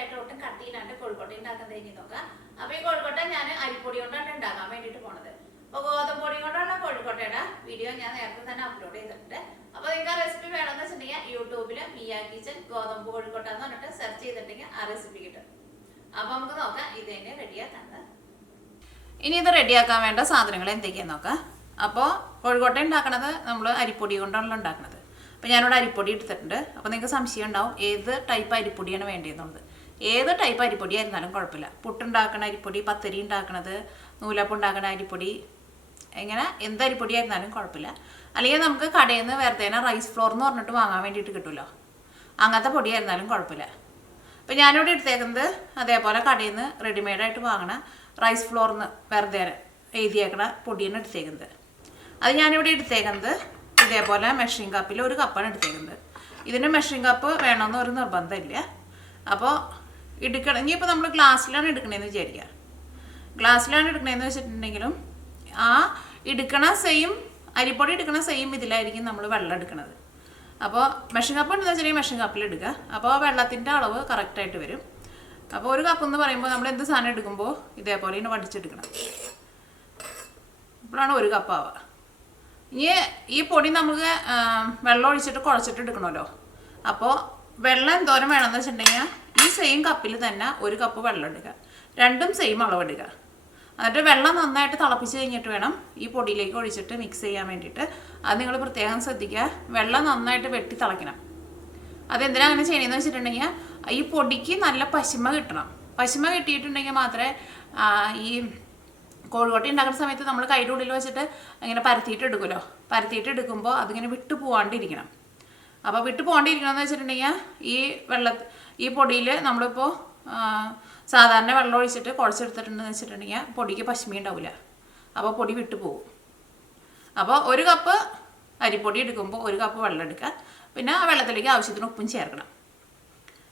ആയിട്ട് ഒട്ടും കട്ടിയില്ലാണ്ട് കോഴിക്കോട്ട ഉണ്ടാക്കുന്നതെങ്കിൽ നോക്കാം. അപ്പോൾ ഈ കോഴിക്കോട്ട ഞാൻ അരിപ്പൊടി കൊണ്ടാണ് ഉണ്ടാക്കാൻ വേണ്ടിയിട്ട് പോണത്. അപ്പോൾ ഗോതമ്പ് പൊടി കൊണ്ടുള്ള കോഴിക്കോട്ടയുടെ വീഡിയോ ഞാൻ നേരത്തെ തന്നെ അപ്ലോഡ് ചെയ്തിട്ടുണ്ട്. അപ്പോൾ നിങ്ങൾക്ക് ആ റെസിപ്പി വേണമെന്ന് വെച്ചിട്ടുണ്ടെങ്കിൽ യൂട്യൂബിൽ മിയ കിച്ചൻ ഗോതമ്പ് കോഴിക്കോട്ട എന്ന് പറഞ്ഞിട്ട് സെർച്ച് ചെയ്തിട്ടുണ്ടെങ്കിൽ ആ റെസിപ്പി കിട്ടും. അപ്പോൾ നമുക്ക് നോക്കാം ഇത് തന്നെ റെഡിയാക്കുന്നത്. ഇനി ഇത് റെഡിയാക്കാൻ വേണ്ട സാധനങ്ങൾ എന്തൊക്കെയാണെന്ന് നോക്കാം. അപ്പോൾ കോഴിക്കോട്ട ഉണ്ടാക്കണത് നമ്മൾ അരിപ്പൊടി കൊണ്ടാണല്ലോ ഉണ്ടാക്കുന്നത്. അപ്പോൾ ഞാനിവിടെ അരിപ്പൊടി എടുത്തിട്ടുണ്ട്. അപ്പോൾ നിങ്ങൾക്ക് സംശയം ഉണ്ടാവും ഏത് ടൈപ്പ് അരിപ്പൊടിയാണ് വേണ്ടതെന്നുള്ളത്. ഏത് ടൈപ്പ് അരിപ്പൊടി ആയിരുന്നാലും കുഴപ്പമില്ല. പുട്ടുണ്ടാക്കണ അരിപ്പൊടി, പത്തരി ഉണ്ടാക്കണത്, നൂലപ്പം ഉണ്ടാക്കണ അരിപ്പൊടി, ഇങ്ങനെ എന്ത് അരിപ്പൊടി ആയിരുന്നാലും കുഴപ്പമില്ല. അല്ലെങ്കിൽ നമുക്ക് കടയിൽ നിന്ന് വെറുതെ റൈസ് ഫ്ലോർ എന്ന് പറഞ്ഞിട്ട് വാങ്ങാൻ വേണ്ടിയിട്ട് കിട്ടുമല്ലോ, അങ്ങനത്തെ പൊടി ആയിരുന്നാലും കുഴപ്പമില്ല. അപ്പോൾ ഞാനിവിടെ എടുത്തേക്കുന്നത് അതേപോലെ കടയിൽ നിന്ന് റെഡിമെയ്ഡായിട്ട് വാങ്ങണ റൈസ് ഫ്ലോറിന്ന് വെറുതെ എഴുതിയേക്കണ പൊടിയാണ് എടുത്തേക്കുന്നത്. അത് ഞാനിവിടെ എടുത്തേക്കുന്നത് ഇതേപോലെ മെഷറിംഗ് കപ്പിൽ 1 കപ്പാണ് എടുത്തേക്കുന്നത്. ഇതിന് മെഷറിംഗ് കപ്പ് വേണമെന്ന് ഒരു നിർബന്ധമില്ല. അപ്പോൾ ഇനിയിപ്പോൾ നമ്മൾ ഗ്ലാസ്സിലാണ് എടുക്കണതെന്ന് വിചാരിക്കുക. ഗ്ലാസ്സിലാണ് എടുക്കണതെന്ന് വെച്ചിട്ടുണ്ടെങ്കിലും ആ അരിപ്പൊടി എടുക്കണ സെയിം ഇതിലായിരിക്കും നമ്മൾ വെള്ളം എടുക്കുന്നത്. അപ്പോൾ മെഷറിംഗ് കപ്പ് ഉണ്ടെന്ന് വെച്ചിട്ടുണ്ടെങ്കിൽ മെഷറിംഗ് കപ്പിൽ എടുക്കുക. അപ്പോൾ വെള്ളത്തിൻ്റെ അളവ് കറക്റ്റായിട്ട് വരും. അപ്പോൾ 1 കപ്പ് എന്ന് പറയുമ്പോൾ നമ്മൾ എന്ത് സാധനം എടുക്കുമ്പോൾ ഇതേപോലെ ഇങ്ങനെ വടിച്ചെടുക്കണം. അപ്പോഴാണ് 1 കപ്പ് ആവുക. ഇനി ഈ പൊടി നമുക്ക് വെള്ളം ഒഴിച്ചിട്ട് കുഴച്ചിട്ട് എടുക്കണമല്ലോ. അപ്പോൾ വെള്ളം എന്തോരം വേണമെന്ന് വെച്ചിട്ടുണ്ടെങ്കിൽ ഈ സെയിം കപ്പിൽ തന്നെ 1 കപ്പ് വെള്ളം എടുക്കുക. രണ്ടും സെയിം അളവ് എടുക്കുക. എന്നിട്ട് വെള്ളം നന്നായിട്ട് തിളപ്പിച്ച് കഴിഞ്ഞിട്ട് വേണം ഈ പൊടിയിലേക്ക് ഒഴിച്ചിട്ട് മിക്സ് ചെയ്യാൻ വേണ്ടിയിട്ട്. അത് നിങ്ങൾ പ്രത്യേകം ശ്രദ്ധിക്കുക. വെള്ളം നന്നായിട്ട് വെട്ടി തിളയ്ക്കണം. അതെന്തിനാണ് അങ്ങനെ ചെയ്യണമെന്ന് വെച്ചിട്ടുണ്ടെങ്കിൽ ഈ പൊടിക്ക് നല്ല പശിമ കിട്ടണം. പശിമ കിട്ടിയിട്ടുണ്ടെങ്കിൽ മാത്രമേ ഈ കോഴിക്കോട്ട ഉണ്ടാക്കുന്ന സമയത്ത് നമ്മൾ കൈയുടെ ഉള്ളിൽ വെച്ചിട്ട് ഇങ്ങനെ പരത്തിയിട്ട് എടുക്കുമല്ലോ. പരത്തിയിട്ട് എടുക്കുമ്പോൾ അതിങ്ങനെ വിട്ടു പോകാണ്ടിരിക്കണം. അപ്പോൾ വിട്ടു പോകാണ്ടിരിക്കണമെന്ന് വെച്ചിട്ടുണ്ടെങ്കിൽ ഈ പൊടിയിൽ നമ്മളിപ്പോൾ സാധാരണ വെള്ളം ഒഴിച്ചിട്ട് കുഴച്ചെടുത്തിട്ടുണ്ടെന്ന് വെച്ചിട്ടുണ്ടെങ്കിൽ പൊടിക്ക് പശിമ ഉണ്ടാവില്ല. അപ്പോൾ പൊടി വിട്ടു പോകും. അപ്പോൾ 1 കപ്പ് അരിപ്പൊടി എടുക്കുമ്പോൾ 1 കപ്പ് വെള്ളം എടുക്കുക. പിന്നെ ആ വെള്ളത്തിലേക്ക് ആവശ്യത്തിന് ഉപ്പും ചേർക്കണം.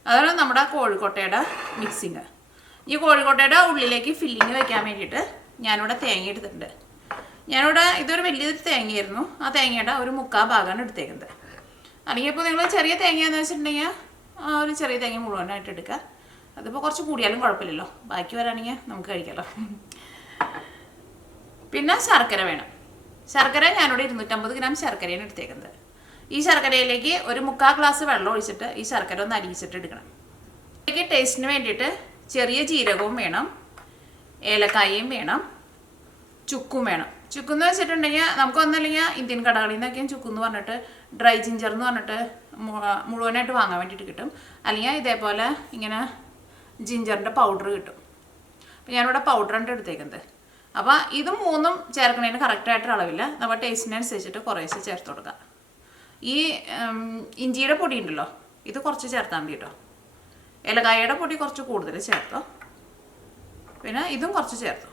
അതാണ് നമ്മുടെ കോഴിക്കോട്ടയുടെ മിക്സിങ്. ഈ കോഴിക്കോട്ടയുടെ ഉള്ളിലേക്ക് ഫില്ലിങ് വെക്കാൻ വേണ്ടിയിട്ട് ഞാനിവിടെ തേങ്ങ എടുത്തിട്ടുണ്ട്. ഇതൊരു വലിയൊരു തേങ്ങയായിരുന്നു. ആ തേങ്ങയുടെ ഒരു 1/4 ഭാഗമാണ് എടുത്തേക്കുന്നത്. അല്ലെങ്കിൽ ഇപ്പോൾ നിങ്ങൾ ചെറിയ തേങ്ങയാണെന്ന് വെച്ചിട്ടുണ്ടെങ്കിൽ ഒരു ചെറിയ തേങ്ങ മുഴുവനായിട്ട് എടുക്കുക. അതിപ്പോൾ കുറച്ച് കൂടിയാലും കുഴപ്പമില്ലല്ലോ, ബാക്കി വരാണെങ്കിൽ നമുക്ക് കഴിക്കാമല്ലോ. പിന്നെ ശർക്കര വേണം. ശർക്കര ഞാനിവിടെ 250 ഗ്രാം ശർക്കരയാണ് എടുത്തേക്കുന്നത്. ഈ ശർക്കരയിലേക്ക് ഒരു 1/4 ഗ്ലാസ് വെള്ളം ഒഴിച്ചിട്ട് ഈ ശർക്കര ഒന്ന് അലിയിച്ചിട്ട് എടുക്കണം. ഇതിലേക്ക് ടേസ്റ്റിന് വേണ്ടിയിട്ട് ചെറിയ ജീരകവും വേണം, ഏലക്കായയും വേണം, ചുക്കും വേണം. ചുക്കെന്ന് വെച്ചിട്ടുണ്ടെങ്കിൽ നമുക്കൊന്നല്ലെങ്കിൽ ഇന്ത്യൻ കടകളിൽ നിന്നൊക്കെയും ചുക്കെന്ന് പറഞ്ഞിട്ട് ഡ്രൈ ജിഞ്ചർ എന്ന് പറഞ്ഞിട്ട് മുഴുവനായിട്ട് വാങ്ങാൻ വേണ്ടിയിട്ട് കിട്ടും. അല്ലെങ്കിൽ ഇതേപോലെ ഇങ്ങനെ ജിഞ്ചറിൻ്റെ പൗഡർ കിട്ടും. അപ്പോൾ ഞാനിവിടെ പൗഡറാണ് എടുത്തേക്കുന്നത്. അപ്പോൾ ഇത് 3ഉം ചേർക്കുന്നതിന് കറക്റ്റായിട്ട് അളവില്ല. നമ്മുടെ ടേസ്റ്റിനനുസരിച്ചിട്ട് കുറേശ്ശെ ചേർത്ത് കൊടുക്കുക. ഈ ഇഞ്ചിയുടെ പൊടി ഉണ്ടല്ലോ, ഇത് കുറച്ച് ചേർത്താൽ മതി കേട്ടോ. ഏലക്കായയുടെ പൊടി കുറച്ച് കൂടുതൽ ചേർത്തോ. പിന്നെ ഇതും കുറച്ച് ചേർത്തു.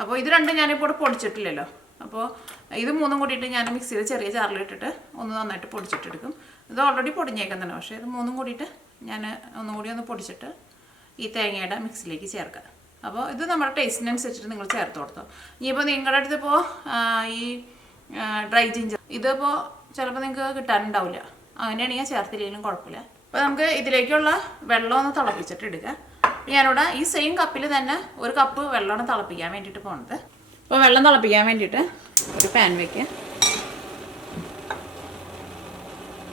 അപ്പോൾ ഇത് രണ്ടും ഞാനിപ്പോൾ ഇവിടെ പൊടിച്ചിട്ടില്ലല്ലോ. അപ്പോൾ ഇത് 3ഉം കൂടിയിട്ട് ഞാൻ മിക്സിയിൽ ചെറിയ ജാറിലിട്ടിട്ട് ഒന്ന് നന്നായിട്ട് പൊടിച്ചിട്ടെടുക്കും. ഇത് ഓൾറെഡി പൊടിഞ്ഞേക്കാൻ തന്നെ, പക്ഷേ ഇത് 3ഉം കൂടിയിട്ട് ഞാൻ ഒന്നും കൂടി ഒന്ന് പൊടിച്ചിട്ട് ഈ തേങ്ങയുടെ മിക്സിയിലേക്ക് ചേർക്കാം. അപ്പോൾ ഇത് നമ്മുടെ ടേസ്റ്റിനനുസരിച്ചിട്ട് നിങ്ങൾ ചേർത്ത് കൊടുത്തോ. ഇനിയിപ്പോൾ നിങ്ങളുടെ അടുത്തിപ്പോൾ ഈ ഡ്രൈ ജിഞ്ചർ ഇതിപ്പോൾ ചിലപ്പോൾ നിങ്ങൾക്ക് കിട്ടാനുണ്ടാവില്ല. അങ്ങനെയാണെങ്കിൽ ചേർത്തില്ലെങ്കിലും കുഴപ്പമില്ല. അപ്പോൾ നമുക്ക് ഇതിലേക്കുള്ള വെള്ളം ഒന്ന് തിളപ്പിച്ചിട്ട് എടുക്കുക. ഞാനിവിടെ ഈ സെയിം കപ്പിൽ തന്നെ 1 കപ്പ് വെള്ളമാണ് തിളപ്പിക്കാൻ വേണ്ടിയിട്ട് പോകുന്നത്. അപ്പോൾ വെള്ളം തിളപ്പിക്കാൻ വേണ്ടിയിട്ട് ഒരു പാൻ വയ്ക്കുക.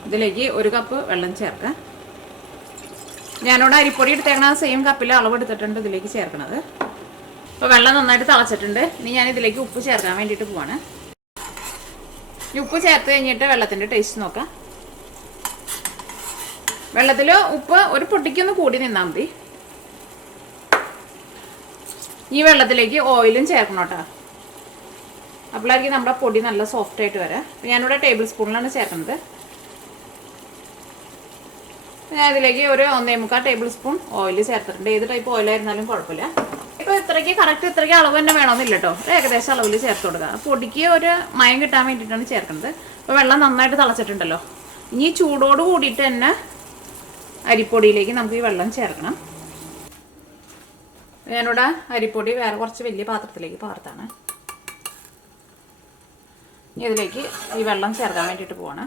ഇതിലേക്ക് 1 കപ്പ് വെള്ളം ചേർക്കുക. ഞാനിവിടെ അരിപ്പൊടി എടുത്തേക്കണ സെയിം കപ്പിൽ അളവ് എടുത്തിട്ടുണ്ട് ഇതിലേക്ക് ചേർക്കണത്. അപ്പോൾ വെള്ളം നന്നായിട്ട് തിളച്ചിട്ടുണ്ട്. ഇനി ഞാൻ ഇതിലേക്ക് ഉപ്പ് ചേർക്കാൻ വേണ്ടിയിട്ട് പോവാണ്. ഈ ഉപ്പ് ചേർത്ത് കഴിഞ്ഞിട്ട് വെള്ളത്തിൻ്റെ ടേസ്റ്റ് നോക്കാം. വെള്ളത്തിൽ ഉപ്പ് ഒരു പൊട്ടിക്കൊന്ന് കൂടി നിന്നാൽ മതി. ഈ വെള്ളത്തിലേക്ക് ഓയിലും ചേർക്കണം കേട്ടോ. അപ്പോഴായിരിക്കും നമ്മുടെ പൊടി നല്ല സോഫ്റ്റ് ആയിട്ട് വരാം. ഞാനിവിടെ ടേബിൾ സ്പൂണിലാണ് ചേർക്കുന്നത്. ഞാൻ ഇതിലേക്ക് ഒരു 1.25 ടേബിൾ സ്പൂൺ ഓയിൽ ചേർത്തിട്ടുണ്ട്. ഏത് ടൈപ്പ് ഓയിലായിരുന്നാലും കുഴപ്പമില്ല. ഇപ്പോൾ ഇത്രയ്ക്ക് അളവ് തന്നെ വേണമെന്നില്ല കേട്ടോ. ഏകദേശം അളവിൽ ചേർത്ത് കൊടുക്കുക. പൊടിക്ക് ഒരു മയം കിട്ടാൻ വേണ്ടിയിട്ടാണ് ചേർക്കുന്നത്. അപ്പോൾ വെള്ളം നന്നായിട്ട് തിളച്ചിട്ടുണ്ടല്ലോ. ഇനി ചൂടോട് കൂടിയിട്ട് തന്നെ അരിപ്പൊടിയിലേക്ക് നമുക്ക് ഈ വെള്ളം ചേർക്കണം. ഞാനിവിടെ അരിപ്പൊടി വേറെ കുറച്ച് വലിയ പാത്രത്തിലേക്ക് പാർത്താണ്. ഇനി ഇതിലേക്ക് ഈ വെള്ളം ചേർക്കാൻ വേണ്ടിയിട്ട് പോവാണ്.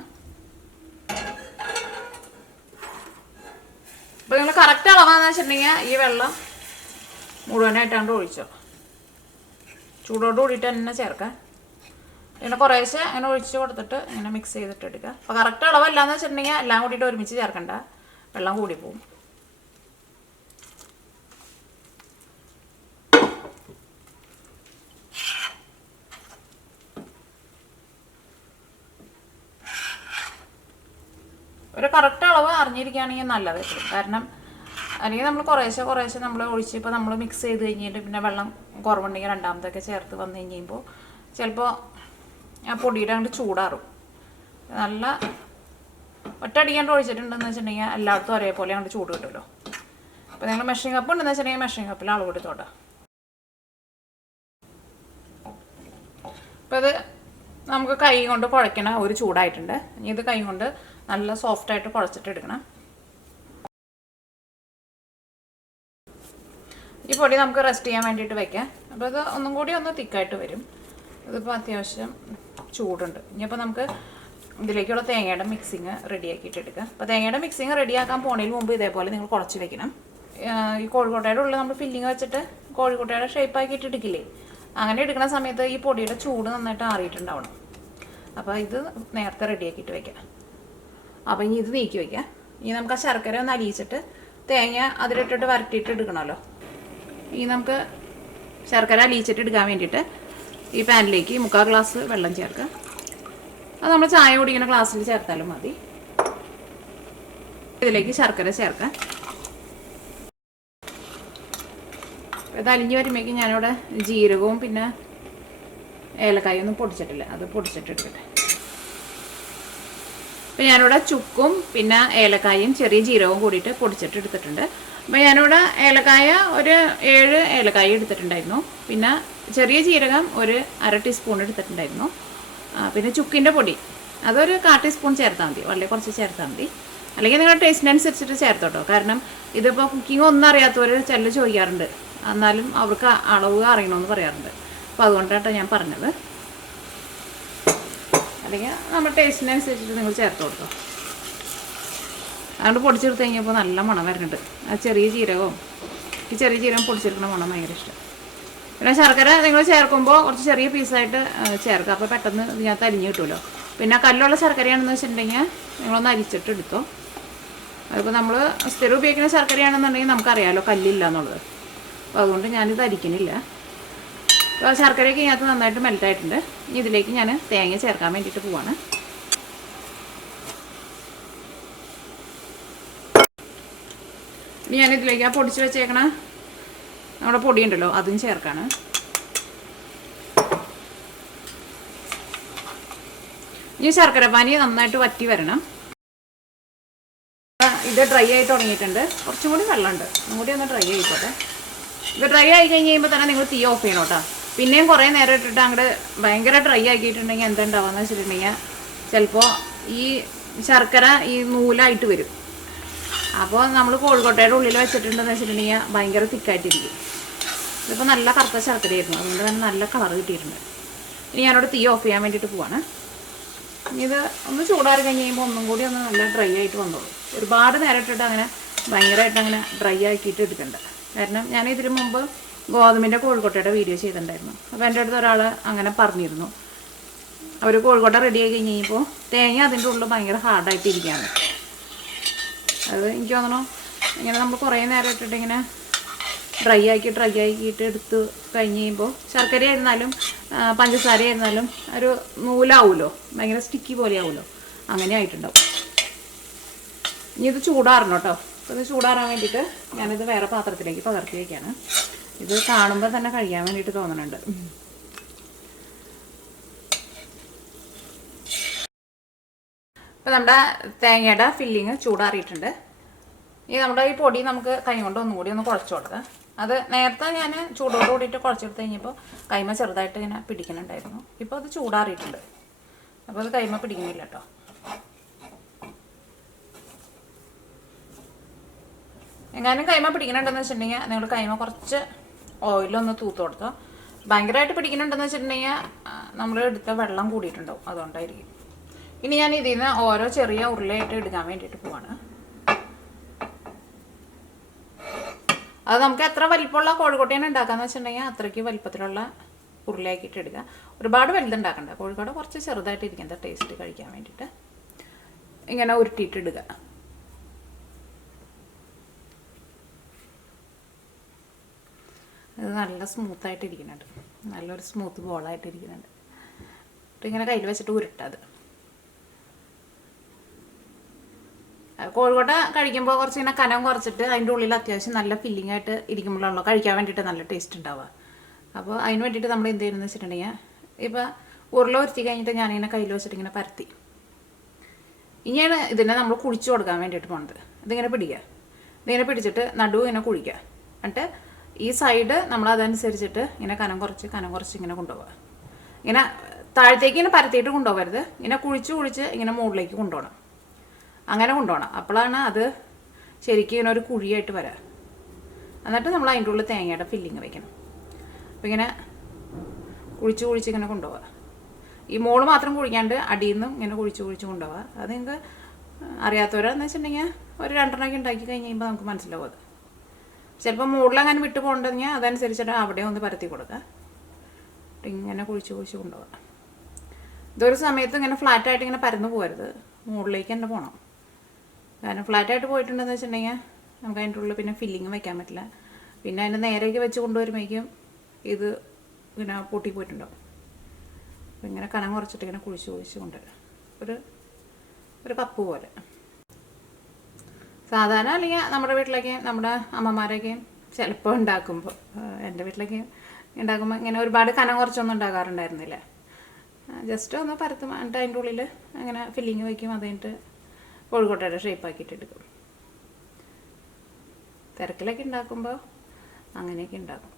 അപ്പോൾ നിങ്ങൾ ഇതിന് കറക്റ്റ് അളവാന്ന് വെച്ചിട്ടുണ്ടെങ്കിൽ ഈ വെള്ളം മുഴുവനായിട്ടാണ്ട് ഒഴിച്ചോ. ചൂടോട് കൂടിയിട്ട് തന്നെ ചേർക്കാം. പിന്നെ കുറേശ്ശെ അങ്ങനെ ഒഴിച്ച് കൊടുത്തിട്ട് ഇങ്ങനെ മിക്സ് ചെയ്തിട്ട് എടുക്കുക. അപ്പോൾ കറക്റ്റ് അളവല്ലാന്ന് വെച്ചിട്ടുണ്ടെങ്കിൽ എല്ലാം കൂടിയിട്ട് ഒരുമിച്ച് ചേർക്കണ്ട, വെള്ളം കൂടി പോകും. ഒരു കറക്റ്റ് അളവ് അറിഞ്ഞിരിക്കുകയാണെങ്കിൽ നല്ലത് എപ്പോഴും. കാരണം അല്ലെങ്കിൽ നമ്മൾ കുറേശ്ശെ നമ്മൾ ഒഴിച്ച് ഇപ്പോൾ നമ്മൾ മിക്സ് ചെയ്ത് കഴിഞ്ഞിട്ട് പിന്നെ വെള്ളം കുറവുണ്ടെങ്കിൽ രണ്ടാമതൊക്കെ ചേർത്ത് വന്നു കഴിയുമ്പോൾ ചിലപ്പോൾ ആ പൊടിയുടെ അങ്ങോട്ട് ചൂടാറും. നല്ല ഒറ്റയടിക്കാണ്ട് ഒഴിച്ചിട്ടുണ്ടെന്ന് വെച്ചിട്ടുണ്ടെങ്കിൽ എല്ലായിടത്തും ഒരേപോലെ അങ്ങോട്ട് ചൂട് കിട്ടുമല്ലോ. അപ്പോൾ നിങ്ങൾ മെഷറിംഗ് കപ്പ് ഉണ്ടെന്ന് വെച്ചിട്ടുണ്ടെങ്കിൽ മെഷറിംഗ് കപ്പിൽ അളവ് കൊടുത്തോട്ടെ. അപ്പോൾ ഇത് നമുക്ക് കൈ കൊണ്ട് കുഴയ്ക്കണ ഒരു ചൂടായിട്ടുണ്ട്. ഇനി ഇത് കൈ കൊണ്ട് നല്ല സോഫ്റ്റായിട്ട് കുഴച്ചിട്ട് എടുക്കണം. ഈ പൊടി നമുക്ക് റെസ്റ്റ് ചെയ്യാൻ വേണ്ടിയിട്ട് വെക്കാം. അപ്പോൾ ഇത് ഒന്നും കൂടി ഒന്ന് തിക്കായിട്ട് വരും. ഇതിപ്പോൾ അത്യാവശ്യം ചൂടുണ്ട്. ഇനിയിപ്പോൾ നമുക്ക് ഇതിലേക്കുള്ള തേങ്ങയുടെ മിക്സിങ് റെഡിയാക്കിയിട്ട് എടുക്കാം. അപ്പോൾ തേങ്ങയുടെ മിക്സിങ് റെഡിയാക്കാൻ പോണതിന് മുമ്പ് ഇതേപോലെ നിങ്ങൾ കുഴച്ച് വെക്കണം. ഈ കോഴിക്കോട്ടയുടെ ഉള്ളിൽ നമ്മൾ ഫില്ലിങ് വെച്ചിട്ട് കോഴിക്കോട്ടയുടെ ഷേപ്പാക്കിയിട്ട് എടുക്കില്ലേ, അങ്ങനെ എടുക്കുന്ന സമയത്ത് ഈ പൊടിയുടെ ചൂട് നന്നായിട്ട് ആറിയിട്ടുണ്ടാവണം. അപ്പോൾ ഇത് നേരത്തെ റെഡിയാക്കിയിട്ട് വെക്കാം. അപ്പോൾ ഇനി ഇത് നീക്കി വയ്ക്കാം. ഇനി നമുക്ക് ആ ശർക്കര ഒന്ന് അലിയിച്ചിട്ട് തേങ്ങ അതിലിട്ടിട്ട് വരട്ടിയിട്ട് എടുക്കണമല്ലോ. ഇനി നമുക്ക് ശർക്കര അലിയിച്ചിട്ട് എടുക്കാൻ വേണ്ടിയിട്ട് ഈ പാനിലേക്ക് 3/4 ഗ്ലാസ് വെള്ളം ചേർക്കുക. അത് നമ്മൾ ചായ കുടിക്കുന്ന ഗ്ലാസ്സിൽ ചേർത്താലും മതി. ഇതിലേക്ക് ശർക്കര ചേർക്കാം. ഇത് അലിഞ്ഞ് വരുമ്പോഴേക്കും ഞാനിവിടെ ജീരകവും പിന്നെ ഏലക്കായും ഒന്നും പൊടിച്ചിട്ടില്ല, അത് പൊടിച്ചിട്ട് എടുക്കട്ടെ. അപ്പോൾ ഞാനിവിടെ ചുക്കും പിന്നെ ഏലക്കായും ചെറിയ ജീരകവും കൂടിയിട്ട് പൊടിച്ചിട്ട് എടുത്തിട്ടുണ്ട്. അപ്പോൾ ഞാനിവിടെ ഏലക്കായ ഒരു 7 ഏലക്കായ എടുത്തിട്ടുണ്ടായിരുന്നു. പിന്നെ ചെറിയ ജീരകം ഒരു 1/2 ടീസ്പൂൺ എടുത്തിട്ടുണ്ടായിരുന്നു. പിന്നെ ചുക്കിൻ്റെ പൊടി അതൊരു 1/4 ടീസ്പൂൺ ചേർത്താൽ മതി, വളരെ കുറച്ച് ചേർത്താൽ മതി. അല്ലെങ്കിൽ നിങ്ങളുടെ ടേസ്റ്റിനനുസരിച്ചിട്ട് ചേർത്തോട്ടോ. കാരണം ഇതിപ്പോൾ കുക്കിംഗ് ഒന്നും അറിയാത്തവർ ചിലർ ചോദിക്കാറുണ്ട്, എന്നാലും അവർക്ക് അളവ് അറിയണമെന്ന് പറയാറുണ്ട്. അപ്പോൾ അതുകൊണ്ടാണ് ഞാൻ പറഞ്ഞത്. അല്ലെങ്കിൽ നമ്മുടെ ടേസ്റ്റിനനുസരിച്ചിട്ട് നിങ്ങൾ ചേർത്ത് കൊടുത്തോ. അതുകൊണ്ട് പൊടിച്ചെടുത്ത് കഴിഞ്ഞപ്പോൾ നല്ല മണം വരുന്നുണ്ട്. ആ ചെറിയ ജീരകവും ഈ ചെറിയ ജീരകം പൊടിച്ചെടുക്കുന്ന മണം ഭയങ്കര ഇഷ്ടം. പിന്നെ ശർക്കര നിങ്ങൾ ചേർക്കുമ്പോൾ കുറച്ച് ചെറിയ പീസായിട്ട് ചേർക്കുക. അപ്പോൾ പെട്ടെന്ന് ഇതിനകത്ത് അരിഞ്ഞ് കിട്ടുമല്ലോ. പിന്നെ കല്ലുള്ള ശർക്കരയാണെന്ന് വെച്ചിട്ടുണ്ടെങ്കിൽ നിങ്ങളൊന്ന് അരിച്ചിട്ട് എടുത്തോ. അതിപ്പോൾ നമ്മൾ സ്ഥിരം ഉപയോഗിക്കുന്ന ശർക്കരയാണെന്നുണ്ടെങ്കിൽ നമുക്കറിയാമല്ലോ കല്ലില്ല എന്നുള്ളത്. അപ്പോൾ അതുകൊണ്ട് ഞാനിത് അരിക്കണില്ല. അപ്പോൾ ശർക്കരയൊക്കെ ഇതിനകത്ത് നന്നായിട്ട് മെൽറ്റായിട്ടുണ്ട്. ഇനി ഇതിലേക്ക് ഞാൻ തേങ്ങ ചേർക്കാൻ വേണ്ടിയിട്ട് പോവാണ്. ഇനി ഞാനിതിലേക്ക് ആ പൊടിച്ച് വെച്ചേക്കണ നമ്മുടെ പൊടിയുണ്ടല്ലോ അതും ചേർക്കാണ്. ഈ ശർക്കര പാനി നന്നായിട്ട് വറ്റി വരണം. ഇത് ഡ്രൈ ആയി തുടങ്ങിയിട്ടുണ്ട്. കുറച്ചും കൂടി വെള്ളമുണ്ട്, ഒന്നും കൂടി ഒന്ന് ഡ്രൈ ആയിക്കോട്ടെ. ഇത് ഡ്രൈ ആയി കഴിഞ്ഞ് കഴിയുമ്പോൾ തന്നെ നിങ്ങൾ തീ ഓഫ് ചെയ്യണം കേട്ടോ. പിന്നെയും കുറേ നേരം ഇട്ടിട്ട് അങ്ങോട്ട് ഭയങ്കര ഡ്രൈ ആക്കിയിട്ടുണ്ടെങ്കിൽ എന്തുണ്ടാവുക വെച്ചിട്ടുണ്ടെങ്കിൽ ചിലപ്പോൾ ഈ ശർക്കര ഈ നൂലായിട്ട് വരും. അപ്പോൾ നമ്മൾ കോഴിക്കോട്ടയുടെ ഉള്ളിൽ വെച്ചിട്ടുണ്ടെന്ന് വെച്ചിട്ടുണ്ടെങ്കിൽ ഭയങ്കര തിക്കായിട്ടിരിക്കും. ഇതിപ്പോൾ നല്ല കറുത്ത ശർക്കരയായിരുന്നു, അതുകൊണ്ട് തന്നെ നല്ല കളർ കിട്ടിയിട്ടുണ്ട്. ഇനി ഞാനോട് തീ ഓഫ് ചെയ്യാൻ വേണ്ടിയിട്ട് പോവാണ്. ഇനി ഇത് ഒന്ന് ചൂടാറി കഴിഞ്ഞ് കഴിയുമ്പോൾ ഒന്നും കൂടി ഒന്ന് നല്ല ഡ്രൈ ആയിട്ട് വന്നോളൂ. ഒരുപാട് നേരം ഇട്ടിട്ട് അങ്ങനെ ഭയങ്കരമായിട്ട് അങ്ങനെ ഡ്രൈ ആക്കിയിട്ട് എടുക്കണ്ട. കാരണം ഞാൻ ഇതിന് മുമ്പ് ഗോതമ്പിൻ്റെ കോഴിക്കോട്ടയുടെ വീഡിയോ ചെയ്തിട്ടുണ്ടായിരുന്നു. അപ്പോൾ എൻ്റെ അടുത്ത് ഒരാൾ അങ്ങനെ പറഞ്ഞിരുന്നു, അവർ കോഴിക്കോട്ട റെഡി ആയി കഴിഞ്ഞ് കഴിഞ്ഞപ്പോൾ തേങ്ങ അതിൻ്റെ ഉള്ളിൽ ഭയങ്കര ഹാർഡായിട്ടിരിക്കുകയാണ്. അത് എനിക്ക് തോന്നണു ഇങ്ങനെ നമ്മൾ കുറേ നേരം ഇട്ടിട്ട് ഇങ്ങനെ ഡ്രൈ ആക്കിയിട്ട് എടുത്ത് കഴിഞ്ഞ് കഴിയുമ്പോൾ ശർക്കര ആയിരുന്നാലും പഞ്ചസാര ആയിരുന്നാലും ഒരു നൂലാവുമല്ലോ, ഭയങ്കര സ്റ്റിക്കി പോലെ ആവുമല്ലോ, അങ്ങനെ ആയിട്ടുണ്ടാവും. ഇനി ഇത് ചൂടാറണം കേട്ടോ. അപ്പോൾ ഇത് ചൂടാറാൻ വേണ്ടിയിട്ട് ഞാനിത് വേറെ പാത്രത്തിലേക്ക് പകർത്തി വയ്ക്കുകയാണ്. ഇത് കാണുമ്പോൾ തന്നെ കഴിക്കാൻ വേണ്ടിയിട്ട് തോന്നുന്നുണ്ട്. ഇപ്പോൾ നമ്മുടെ തേങ്ങയുടെ ഫില്ലിങ് ചൂടാറിയിട്ടുണ്ട്. ഇനി നമ്മുടെ ഈ പൊടി നമുക്ക് കൈ കൊണ്ട് ഒന്നും കൂടി ഒന്ന് കുഴച്ച് കൊടുക്കാം. അത് നേരത്തെ ഞാൻ ചൂടോട് കൂടിയിട്ട് കുഴച്ചെടുത്ത് കഴിഞ്ഞപ്പോൾ കൈമ ചെറുതായിട്ട് ഇങ്ങനെ പിടിക്കുന്നുണ്ടായിരുന്നു. ഇപ്പോൾ അത് ചൂടാറിയിട്ടുണ്ട്, അപ്പോൾ അത് കൈമ പിടിക്കുന്നില്ല കേട്ടോ. എങ്ങാനും കൈമ പിടിക്കുന്നുണ്ടെന്ന് വെച്ചിട്ടുണ്ടെങ്കിൽ നിങ്ങൾ കൈമ കുറച്ച് ഓയിലൊന്ന് തൂത്ത് കൊടുത്തോ. ഭയങ്കരമായിട്ട് പിടിക്കുന്നുണ്ടെന്ന് വെച്ചിട്ടുണ്ടെങ്കിൽ നമ്മൾ എടുത്ത വെള്ളം കൂടിയിട്ടുണ്ടാവും, അതുകൊണ്ടായിരിക്കും. ഇനി ഞാൻ ഇതിൽ നിന്ന് ഓരോ ചെറിയ ഉരുളയായിട്ട് എടുക്കാൻ വേണ്ടിയിട്ട് പോവാണ്. അത് നമുക്ക് എത്ര വലിപ്പമുള്ള കോഴിക്കോട്ടയാണ് ഉണ്ടാക്കാന്ന് വെച്ചിട്ടുണ്ടെങ്കിൽ അത്രയ്ക്ക് വലിപ്പത്തിലുള്ള ഉരുളയാക്കിയിട്ട് എടുക്കുക. ഒരുപാട് വലുതുണ്ടാക്കണ്ട, കോഴിക്കോട് കുറച്ച് ചെറുതായിട്ട് ഇരിക്കുന്നത് ടേസ്റ്റ് കഴിക്കാൻ വേണ്ടിയിട്ട് ഇങ്ങനെ ഉരുട്ടിയിട്ടിടുക. അത് നല്ല സ്മൂത്തായിട്ടിരിക്കുന്നുണ്ട്, നല്ലൊരു സ്മൂത്ത് ബോളായിട്ടിരിക്കുന്നുണ്ട്. എന്നിട്ട് ഇങ്ങനെ കയ്യിൽ വെച്ചിട്ട് ഉരുട്ടത്. കോഴിക്കോട്ട കഴിക്കുമ്പോൾ കുറച്ച് ഇങ്ങനെ കനം കുറച്ചിട്ട് അതിൻ്റെ ഉള്ളിൽ അത്യാവശ്യം നല്ല ഫില്ലിംഗ് ആയിട്ട് ഇരിക്കുമ്പോഴാണല്ലോ കഴിക്കാൻ വേണ്ടിയിട്ട് നല്ല ടേസ്റ്റ് ഉണ്ടാവുക. അപ്പോൾ അതിന് വേണ്ടിയിട്ട് നമ്മൾ എന്ത് ചെയ്യുന്നത് വെച്ചിട്ടുണ്ടെങ്കിൽ, ഇപ്പോൾ ഉരുള ഉരുത്തി കഴിഞ്ഞിട്ട് ഞാനിങ്ങനെ കയ്യിൽ വെച്ചിട്ട് ഇങ്ങനെ പരത്തി. ഇനിയാണ് ഇതിനെ നമ്മൾ കുഴിച്ചു കൊടുക്കാൻ വേണ്ടിയിട്ട് പോണത്. ഇതിങ്ങനെ പിടിക്കുക, ഇതിങ്ങനെ പിടിച്ചിട്ട് നടുവ് ഇങ്ങനെ കുഴിക്കുക. എന്നിട്ട് ഈ സൈഡ് നമ്മൾ അതനുസരിച്ചിട്ട് ഇങ്ങനെ കനം കുറച്ച് ഇങ്ങനെ കൊണ്ടുപോവുക. ഇങ്ങനെ താഴത്തേക്ക് ഇങ്ങനെ പരത്തിയിട്ട് കൊണ്ടുപോകരുത്, ഇങ്ങനെ കുഴിച്ച് ഇങ്ങനെ മുകളിലേക്ക് കൊണ്ടുപോകണം. അങ്ങനെ കൊണ്ടുപോകണം. അപ്പോഴാണ് അത് ശരിക്കും ഇങ്ങനെ ഒരു കുഴിയായിട്ട് വരാം. എന്നിട്ട് നമ്മൾ അതിൻ്റെ ഉള്ളിൽ തേങ്ങയുടെ ഫില്ലിങ് വയ്ക്കണം. അപ്പോൾ ഇങ്ങനെ കുഴിച്ച് ഇങ്ങനെ കൊണ്ടുപോവുക. ഈ മോള് മാത്രം കുഴിക്കാണ്ട് അടിയിൽ നിന്നും ഇങ്ങനെ കുഴിച്ച് കൊണ്ടുപോവുക. അത് നിങ്ങൾക്ക് അറിയാത്തവരാന്ന് വെച്ചിട്ടുണ്ടെങ്കിൽ ഒരു 2 ഉണ്ടാക്കി കഴിഞ്ഞ് കഴിയുമ്പോൾ നമുക്ക് മനസ്സിലാവും. അത് ചിലപ്പോൾ മുകളിലങ്ങനെ വിട്ട് പോകണ്ടെങ്കിൽ അതനുസരിച്ചിട്ട് അവിടെ ഒന്ന് പരത്തി കൊടുക്കുക. ഇങ്ങനെ കുഴിച്ച് കൊണ്ടുപോവുക. ഇതൊരു സമയത്ത് ഇങ്ങനെ ഫ്ലാറ്റായിട്ട് ഇങ്ങനെ പരന്നു പോകരുത്, മുകളിലേക്ക് തന്നെ പോകണം. കാരണം ഫ്ലാറ്റായിട്ട് പോയിട്ടുണ്ടെന്ന് വെച്ചിട്ടുണ്ടെങ്കിൽ നമുക്ക് അതിൻ്റെ ഉള്ളിൽ പിന്നെ ഫില്ലിങ് വയ്ക്കാൻ പറ്റില്ല. പിന്നെ അതിൻ്റെ നേരേക്ക് വെച്ച് കൊണ്ടുവരുമ്പോഴേക്കും ഇത് ഇങ്ങനെ പൊട്ടിപ്പോയിട്ടുണ്ടാവും. അപ്പോൾ ഇങ്ങനെ കനം കുറച്ചിട്ട് ഇങ്ങനെ കുഴിച്ച് കൊണ്ടുവരാം. ഒരു കപ്പ് പോലെ. സാധാരണ അല്ലെങ്കിൽ നമ്മുടെ വീട്ടിലൊക്കെ നമ്മുടെ അമ്മമാരൊക്കെ ചിലപ്പോൾ ഉണ്ടാക്കുമ്പോൾ, എൻ്റെ വീട്ടിലൊക്കെ ഉണ്ടാക്കുമ്പോൾ ഇങ്ങനെ ഒരുപാട് കനം കുറച്ചൊന്നും ഉണ്ടാകാറുണ്ടായിരുന്നില്ല. ജസ്റ്റ് ഒന്ന് പരത്തും, എന്നിട്ട് അതിൻ്റെ ഉള്ളിൽ അങ്ങനെ ഫില്ലിങ് വയ്ക്കും. അത് കഴിഞ്ഞിട്ട് കോഴിക്കോട്ടയുടെ ഷേപ്പാക്കിയിട്ട് എടുക്കും. തിരക്കിലൊക്കെ ഉണ്ടാക്കുമ്പോൾ അങ്ങനെയൊക്കെ ഉണ്ടാക്കും.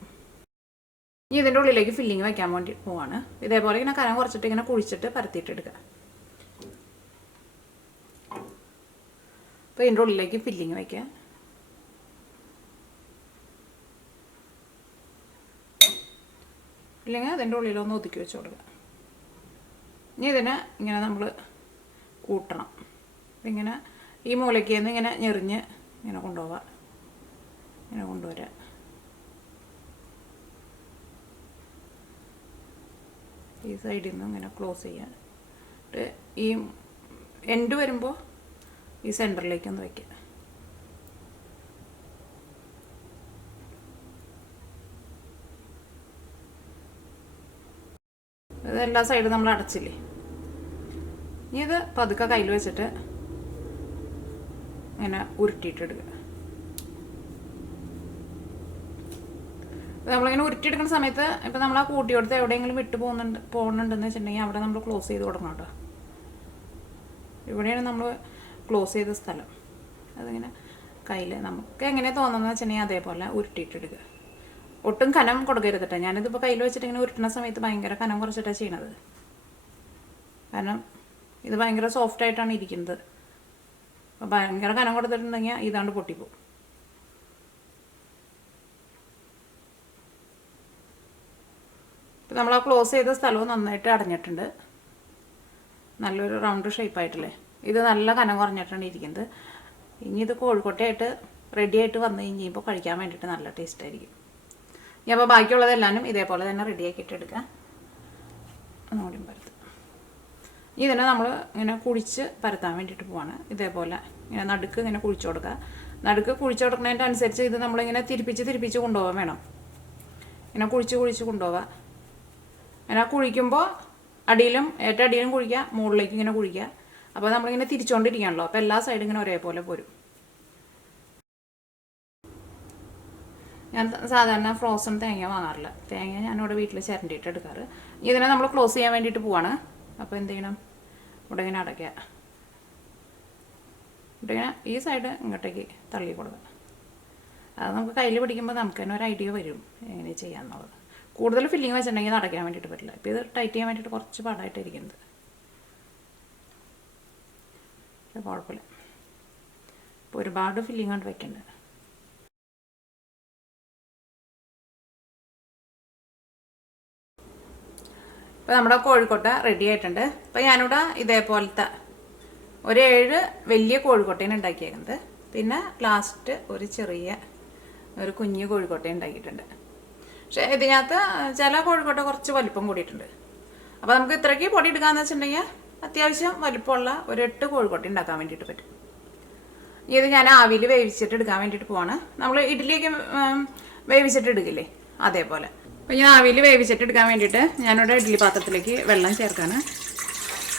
ഇനി ഇതിൻ്റെ ഉള്ളിലേക്ക് ഫില്ലിങ് വയ്ക്കാൻ വേണ്ടി പോവാണ്. ഇതേപോലെ ഇങ്ങനെ കനം കുറച്ചിട്ട് ഇങ്ങനെ കുഴിച്ചിട്ട് പരത്തിയിട്ടെടുക്കുക. അപ്പോൾ ഇതിൻ്റെ ഉള്ളിലേക്ക് ഫില്ലിങ് വയ്ക്കുക. ഫില്ലിങ് അതിൻ്റെ ഉള്ളിലൊന്ന് ഒതുക്കി വെച്ച് കൊടുക്കുക. ഇനി ഇതിനെ ഇങ്ങനെ നമ്മൾ കൂട്ടണം. ഇങ്ങനെ ഈ മൂലയ്ക്ക് നിന്ന് ഇങ്ങനെ ഞെറിഞ്ഞ് ഇങ്ങനെ കൊണ്ടുപോവുക, ഇങ്ങനെ കൊണ്ടുവരാം. ഈ സൈഡിൽ നിന്ന് ഇങ്ങനെ ക്ലോസ് ചെയ്യാൻ. ഈ എൻഡ് വരുമ്പോൾ ഈ സെൻറ്ററിലേക്ക് ഒന്ന് വയ്ക്കുക. ഇത് എല്ലാ സൈഡും നമ്മൾ അടച്ചില്ലേ. ഇനി ഇത് പതുക്കെ കയ്യിൽ വെച്ചിട്ട് ഇങ്ങനെ ഉരുട്ടിയിട്ടെടുക്കുക. നമ്മളിങ്ങനെ ഉരുട്ടിയെടുക്കുന്ന സമയത്ത് ഇപ്പം നമ്മൾ ആ കൂട്ടിയെടുത്ത് എവിടെയെങ്കിലും വിട്ടു പോകുന്നുണ്ടെന്ന് വെച്ചിട്ടുണ്ടെങ്കിൽ അവിടെ നമ്മൾ ക്ലോസ് ചെയ്ത് കൊടുക്കണം കേട്ടോ. ഇവിടെയാണ് നമ്മൾ ക്ലോസ് ചെയ്ത സ്ഥലം. അതിങ്ങനെ കയ്യിൽ നമുക്ക് എങ്ങനെ തോന്നുന്നത് വെച്ചിട്ടുണ്ടെങ്കിൽ അതേപോലെ ഉരുട്ടിയിട്ടെടുക്കുക. ഒട്ടും കനം കൊടുക്കരുത് കേട്ടോ. ഞാനിതിപ്പോൾ കയ്യിൽ വെച്ചിട്ട് ഇങ്ങനെ ഉരുട്ടുന്ന സമയത്ത് ഭയങ്കര കനം കുറച്ചിട്ടാണ് ചെയ്യണത്. കാരണം ഇത് ഭയങ്കര സോഫ്റ്റായിട്ടാണ് ഇരിക്കുന്നത്. അപ്പോൾ ഭയങ്കര കനം കൊടുത്തിട്ടുണ്ടെങ്കിൽ ഇതാണ്ട് പൊട്ടിപ്പോവും. ഇപ്പം നമ്മൾ ആ ക്ലോസ് ചെയ്ത സ്ഥലവും നന്നായിട്ട് അടഞ്ഞിട്ടുണ്ട്. നല്ലൊരു റൗണ്ട് ഷേപ്പായിട്ടില്ലേ. ഇത് നല്ല കനം കുറഞ്ഞിട്ടാണ് ഇരിക്കുന്നത്. ഇനി ഇത് കോഴിക്കോട്ടയായിട്ട് റെഡിയായിട്ട് വന്നു കഴിഞ്ഞപ്പോൾ കഴിക്കാൻ വേണ്ടിയിട്ട് നല്ല ടേസ്റ്റായിരിക്കും. ഇനി അപ്പോൾ ബാക്കിയുള്ളതെല്ലാനും ഇതേപോലെ തന്നെ റെഡിയാക്കിയിട്ട് എടുക്കാം. ഒന്നുകൂടി പരത്തും. ഇതിനെ നമ്മൾ ഇങ്ങനെ കുഴിച്ച് പരത്താൻ വേണ്ടിയിട്ട് പോവാണ്. ഇതേപോലെ ഇങ്ങനെ നടുക്ക് ഇങ്ങനെ കുഴിച്ചു കൊടുക്കുക. നടുക്ക് കുഴിച്ചു കൊടുക്കുന്നതിൻ്റെ അനുസരിച്ച് ഇത് നമ്മളിങ്ങനെ തിരിപ്പിച്ച് കൊണ്ടുപോകാൻ വേണം. ഇങ്ങനെ കുഴിച്ച് കൊണ്ടുപോവുക. ഇങ്ങനെ കുഴിക്കുമ്പോൾ ഏറ്റവും അടിയിലും കുഴിക്കുക, മുകളിലേക്ക് ഇങ്ങനെ കുഴിക്കുക. അപ്പോൾ നമ്മളിങ്ങനെ തിരിച്ചുകൊണ്ടിരിക്കുകയാണല്ലോ. അപ്പോൾ എല്ലാ സൈഡും ഇങ്ങനെ ഒരേപോലെ പോരും. ഞാൻ സാധാരണ ഫ്രോസൺ തേങ്ങ വാങ്ങാറില്ല. തേങ്ങ ഞാനിവിടെ വീട്ടിൽ ചിരണ്ടിയിട്ട് എടുക്കാറ്. ഇതിനെ നമ്മൾ ക്ലോസ് ചെയ്യാൻ വേണ്ടിയിട്ട് പോവാണ്. അപ്പോൾ എന്ത് ചെയ്യണം, ഇവിടെ ഇങ്ങനെ അടയ്ക്കുക. ഇങ്ങനെ ഈ സൈഡ് ഇങ്ങോട്ടേക്ക് തള്ളി കൊടുക്കുക. അത് നമുക്ക് കയ്യിൽ പിടിക്കുമ്പോൾ നമുക്ക് തന്നെ ഒരു ഐഡിയ വരും എങ്ങനെ ചെയ്യാമെന്നുള്ളത്. കൂടുതൽ ഫില്ലിങ് വെച്ചിട്ടുണ്ടെങ്കിൽ ഇത് അടയ്ക്കാൻ വേണ്ടിയിട്ട് പറ്റില്ല. ഇപ്പോൾ ഇത് ടൈറ്റ് ചെയ്യാൻ വേണ്ടിയിട്ട് കുറച്ച് പാടായിട്ടിരിക്കുന്നത്. കുഴപ്പമില്ല. ഇപ്പോൾ ഒരുപാട് ഫില്ലിങ് കൊണ്ട് വയ്ക്കേണ്ടത്. ഇപ്പോൾ നമ്മുടെ കോഴിക്കോട്ട റെഡി ആയിട്ടുണ്ട്. അപ്പോൾ ഞാനിവിടെ ഇതേപോലത്തെ ഒരു 7 വലിയ കോഴിക്കോട്ടയാണ് ഉണ്ടാക്കിയേക്കുന്നത്. പിന്നെ ലാസ്റ്റ് ഒരു ചെറിയ ഒരു കുഞ്ഞു കോഴിക്കോട്ട ഉണ്ടാക്കിയിട്ടുണ്ട്. പക്ഷേ ഇതിനകത്ത് ചില കോഴിക്കോട്ട കുറച്ച് വലിപ്പം കൂടിയിട്ടുണ്ട്. അപ്പോൾ നമുക്ക് ഇത്രയ്ക്ക് പൊടി എടുക്കാമെന്ന് വെച്ചിട്ടുണ്ടെങ്കിൽ അത്യാവശ്യം വലിപ്പമുള്ള ഒരു 8 കോഴിക്കോട്ട ഉണ്ടാക്കാൻ വേണ്ടിയിട്ട് പറ്റും. ഇത് ഞാൻ ആവിയിൽ വേവിച്ചിട്ട് എടുക്കാൻ വേണ്ടിയിട്ട് പോവാണ്. നമ്മൾ ഇഡ്ഡലിയൊക്കെ വേവിച്ചിട്ട് എടുക്കില്ലേ, അതേപോലെ. അപ്പോൾ ഞാൻ ആവിയിൽ വേവിച്ചിട്ട് എടുക്കാൻ വേണ്ടിയിട്ട് ഞാനിവിടെ ഇഡ്ഡലി പാത്രത്തിലേക്ക് വെള്ളം ചേർക്കാണ്.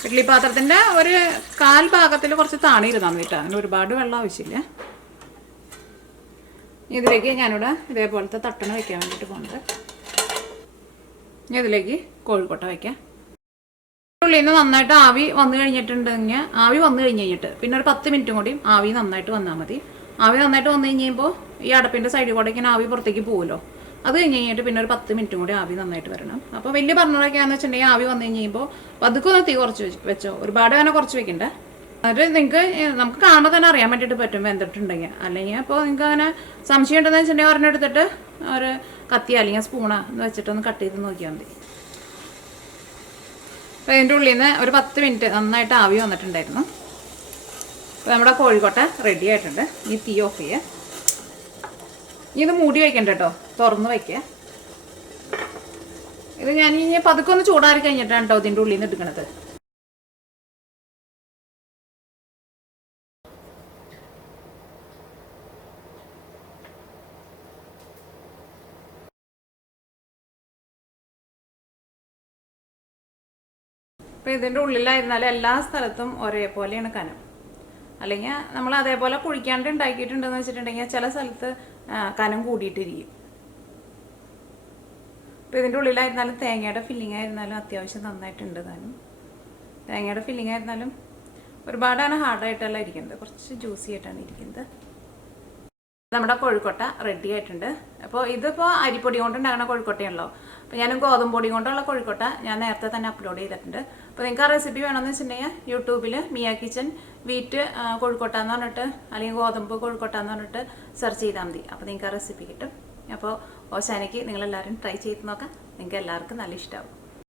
ഇഡ്ഡലി പാത്രത്തിൻ്റെ ഒരു 1/4 ഭാഗത്തിൽ കുറച്ച് താണി ഇരുന്നാൽ മതിട്ടോ, അങ്ങനെ ഒരുപാട് വെള്ളം ആവശ്യമില്ല. ഇതിലേക്ക് ഞാനിവിടെ ഇതേപോലത്തെ തട്ടണ വയ്ക്കാൻ വേണ്ടിയിട്ട് പോകുന്നത്. ഇതിലേക്ക് കോഴിക്കോട്ട വയ്ക്കാം. ഉള്ളിൽ നിന്ന് നന്നായിട്ട് ആവി വന്നു കഴിഞ്ഞിട്ടുണ്ടെങ്കിൽ ആവി വന്നു കഴിഞ്ഞിട്ട് പിന്നെ ഒരു 10 മിനിറ്റും കൂടി ആവി നന്നായിട്ട് വന്നാൽ മതി. ആവി നന്നായിട്ട് വന്നു കഴിയുമ്പോൾ ഈ അടപ്പിൻ്റെ സൈഡിൽ കൂടെ ഇങ്ങനെ ആവി പുറത്തേക്ക് പോകുമല്ലോ, അത് കഴിഞ്ഞ് കഴിഞ്ഞിട്ട് പിന്നെ ഒരു 10 മിനിറ്റും കൂടി ആവി നന്നായിട്ട് വരണം. അപ്പോൾ വലിയ ബർണറൊക്കെയാണെന്ന് വെച്ചിട്ടുണ്ടെങ്കിൽ ആവി വന്നു കഴിയുമ്പോൾ പതുക്കെ ഒന്ന് തീ കുറച്ച് വെച്ചോ, ഒരുപാട് അങ്ങനെ കുറച്ച് വെക്കണ്ട. എന്നിട്ട് നമുക്ക് കാണുമ്പോൾ തന്നെ അറിയാൻ വേണ്ടിയിട്ട് പറ്റും വെന്തിട്ടുണ്ടെങ്കിൽ. അല്ലെങ്കിൽ അപ്പോൾ നിങ്ങൾക്ക് അങ്ങനെ സംശയം ഉണ്ടെന്ന് വെച്ചിട്ടുണ്ടെങ്കിൽ ഒരെണ്ണം എടുത്തിട്ട് ഒരു കത്തി അല്ലെങ്കിൽ സ്പൂണോ എന്ന് വെച്ചിട്ടൊന്ന് കട്ട് ചെയ്ത് നോക്കിയാൽ മതി. അപ്പോൾ ഇതിൻ്റെ ഉള്ളിൽ നിന്ന് ഒരു 10 മിനിറ്റ് നന്നായിട്ട് ആവി വന്നിട്ടുണ്ടായിരുന്നു. അപ്പോൾ നമ്മുടെ കോഴിക്കോട്ട റെഡി ആയിട്ടുണ്ട്. ഈ തീ ഓഫ് ചെയ്യുക. ഇത് മൂടി വയ്ക്കണ്ട കേട്ടോ, തുറന്ന് വയ്ക്കുക. ഇത് ഞാൻ ഇനി പതുക്കെ ഒന്ന് ചൂടാറി കഴിഞ്ഞിട്ടാണ് കേട്ടോ ഇതിൻ്റെ ഉള്ളിൽ നിന്ന് എടുക്കണത്. അപ്പോൾ ഇതിൻ്റെ ഉള്ളിലായിരുന്നാലും എല്ലാ സ്ഥലത്തും ഒരേപോലെയാണ് കനം. അല്ലെങ്കിൽ നമ്മൾ അതേപോലെ കുഴിക്കാണ്ട് ഉണ്ടാക്കിയിട്ടുണ്ടെന്ന് വെച്ചിട്ടുണ്ടെങ്കിൽ ചില സ്ഥലത്ത് കനം കൂടിയിട്ടിരിക്കും. അപ്പോൾ ഇതിൻ്റെ ഉള്ളിലായിരുന്നാലും തേങ്ങയുടെ ഫില്ലിംഗ് ആയിരുന്നാലും അത്യാവശ്യം നന്നായിട്ടുണ്ട് താനും. തേങ്ങയുടെ ഫില്ലിംഗ് ആയിരുന്നാലും ഒരുപാടാണ് ഹാർഡായിട്ടല്ല ഇരിക്കുന്നത്, കുറച്ച് ജ്യൂസി ആയിട്ടാണ് ഇരിക്കുന്നത്. നമ്മുടെ കോഴിക്കോട്ട റെഡി ആയിട്ടുണ്ട്. അപ്പോൾ ഇതിപ്പോൾ അരിപ്പൊടി കൊണ്ട് ഉണ്ടാകുന്ന കോഴിക്കോട്ടയാണല്ലോ. അപ്പോൾ ഞാൻ ഗോതമ്പ് പൊടി കൊണ്ടുള്ള കോഴിക്കോട്ട ഞാൻ നേരത്തെ തന്നെ അപ്ലോഡ് ചെയ്തിട്ടുണ്ട്. അപ്പോൾ നിങ്ങൾക്ക് ആ റെസിപ്പി വേണമെന്ന് വെച്ചിട്ടുണ്ടെങ്കിൽ യൂട്യൂബിൽ മിയ കിച്ചൻ വീറ്റ് കോഴിക്കോട്ട എന്ന് പറഞ്ഞിട്ട് അല്ലെങ്കിൽ ഗോതമ്പ് കോഴിക്കോട്ട എന്ന് പറഞ്ഞിട്ട് സെർച്ച് ചെയ്താൽ മതി. അപ്പോൾ നിങ്ങൾക്ക് ആ റെസിപ്പി കിട്ടും. അപ്പോൾ ഓശാനയ്ക്ക് നിങ്ങളെല്ലാവരും ട്രൈ ചെയ്ത് നോക്കാം. നിങ്ങൾക്ക് എല്ലാവർക്കും നല്ല ഇഷ്ടമാവും.